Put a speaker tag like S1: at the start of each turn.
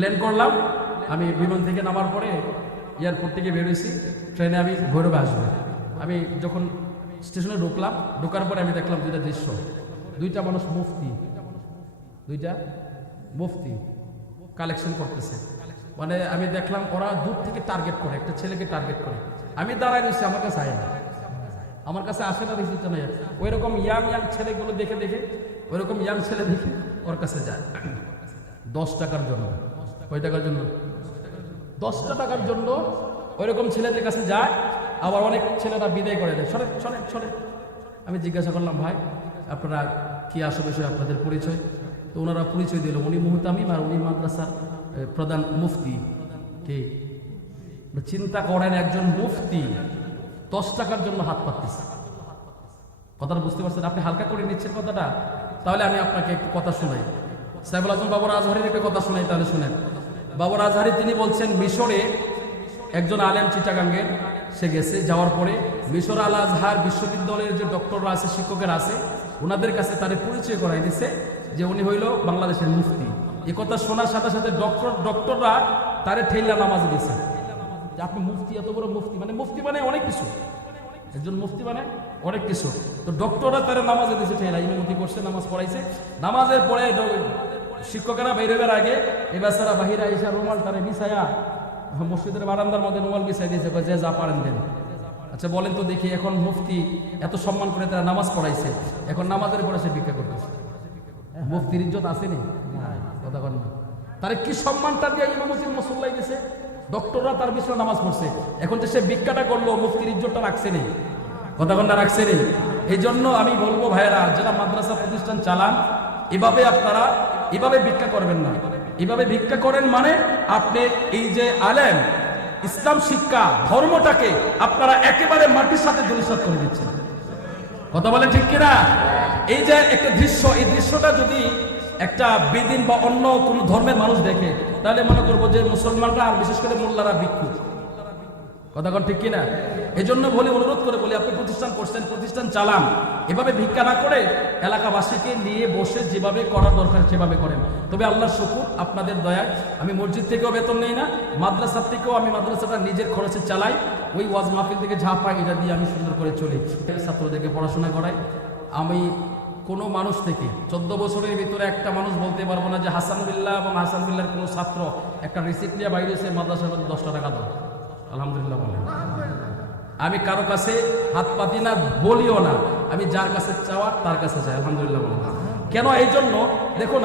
S1: Land করলাম, আমি বিমান থেকে নামার পরে এয়ারপোর্ট থেকে বেরোইছি ট্রেনে আমি ভৈরবে আসব। আমি যখন স্টেশনে ঢুকলাম, ঢোকার পরে আমি দেখলাম দুইটা দৃশ্য। দুইটা মানুষ মুফতি, দুইটা মুফতি কালেকশন করতেছে। মানে আমি দেখলাম ওরা দূর থেকে টার্গেট করে, একটা ছেলেকে টার্গেট করে। আমি দাঁড়ায় রয়েছি, আমার কাছে আয় না। আমার কাছে আসে না রিসিপ্টটা নেই ওই রকম ইয়াং ইয়াং ছেলেগুলো দেখে দেখে ওই রকম ইয়াং ছেলে দেখে ওর কাছে যায়। দশ টাকার জন্য। কয় টাকার জন্য? দশটা টাকার জন্য ওই রকম ছেলেদের কাছে যায়, আবার অনেক ছেলেরা বিদায় করে দেয়। সরে সরে সরে আমি জিজ্ঞাসা করলাম, ভাই, আপনারা কি আসো বিষয় আপনাদের পরিচয়? তো ওনারা পরিচয় দিল। উনি মুহতামিম আর উনি মাদ্রাসার প্রধান মুফতি। কি? চিন্তা করেন, একজন মুফতি দশ টাকার জন্য হাত পাততেছে। কথাটা বুঝতে পারছেন? আপনি হালকা করে নিচ্ছেন কথাটা? তাহলে আমি আপনাকে একটু কথা শোনাই। সাইফুল আজম বাবর আজহারির একটা কথা শোনাই, তাহলে শুনেন। বাবর আজহারি তিনি বলছেন, মিশরে একজন আলেম চিটাগাঙ্গের সে গেছে, যাওয়ার পরে মিশর আল আজহার বিশ্ববিদ্যালয়ের যে ডক্টররা আছে, শিক্ষকেরা আছে ওনাদের কাছে তারে পরিচয় করাই দিছে যে উনি হইল বাংলাদেশের মুফতি। এ কথা শোনার সাথে সাথে ডক্টর, ডক্টররা তারে ঠেল্লা নামাজ দিছে। যে আপনি মুফতি, এত বড় মুফতি মানে মুফতি মানে অনেক কিছু। একজন মুফতি মানে অনেক কিছু। তো ডক্টররা তারা নামাজে দিয়েছে ঠেলা ইমামতি করছে, নামাজ পড়াইছে। নামাজের পরে শিক্ষকেরা বেরোবার আগে এবার সারা বাহিরা এসা রুমাল তারা বিছায়া মসজিদের বারান্দার মধ্যে রুমাল বিছাই দিয়েছে যে যা পারেন দেন। আচ্ছা বলেন তো দেখি, এখন মুফতি এত সম্মান করে তারা নামাজ পড়াইছে, এখন নামাজের পরে সে ভিক্ষা করতেছে। মুফতির ইজ্জত আসেনি? কথা না। তার কি সম্মানটা দিয়ে ইমামতির মুসল্লাই দিছে? ডক্টররা তার পিছনে নামাজ পড়ছে। এখন যে সে ভিক্ষাটা করল, মুফতির ইজ্জতটা রাখছে নি? কথা কন না, রাখছে নি? এই জন্য আমি বলব ভাইয়েরা, যারা মাদ্রাসা প্রতিষ্ঠান চালান, এভাবে আপনারা এভাবে ভিক্ষা করবেন না। এভাবে ভিক্ষা করেন মানে আপনি এই যে আলেম, ইসলাম শিক্ষা, ধর্মটাকে আপনারা একেবারে মাটির সাথে ধরিসাত করে দিচ্ছেন। কথা বলেন ঠিক কিনা? এই যে একটা দৃশ্য, এই দৃশ্যটা যদি একটা বেদিন বা অন্য কোনো ধর্মের মানুষ দেখে, তাহলে মনে করব যে মুসলমানরা আর বিশেষ করে মোল্লারা ভিক্ষু কথা কন ঠিক কিনা? এই জন্য বলি, অনুরোধ করে বলি, আপনি প্রতিষ্ঠান করছেন, প্রতিষ্ঠান চালান। এভাবে ভিক্ষা না করে এলাকাবাসীকে নিয়ে বসে যেভাবে করার দরকার, সেভাবে করেন। তবে আল্লাহর শুকুর আপনাদের দয়ায়। আমি মসজিদ থেকেও বেতন নেই না মাদ্রাসার থেকেও আমি মাদ্রাসাটা নিজের খরচে চালাই। ওই ওয়াজ মাহফিল থেকে যা পাই, এটা দিয়ে আমি সুন্দর করে চলি। ছাত্রদেরকে পড়াশোনা করাই। আমি কোনো মানুষ থেকে, চোদ্দ বছরের ভিতরে একটা মানুষ বলতে পারব না যে হাসান বিল্লাহ এবং হাসান বিল্লার কোনো ছাত্র একটা রিসিপ্ট নিয়ে বাইরে এসে মাদ্রাসার মধ্যে দশটা টাকা দাও। আলহামদুলিল্লাহ বলেন। আমি কারও কাছে হাত পাতি না, বলিও না। আমি যার কাছে চাওয়া, তার কাছে চাই। আলহামদুলিল্লাহ বলেন। কেন? এই জন্য দেখুন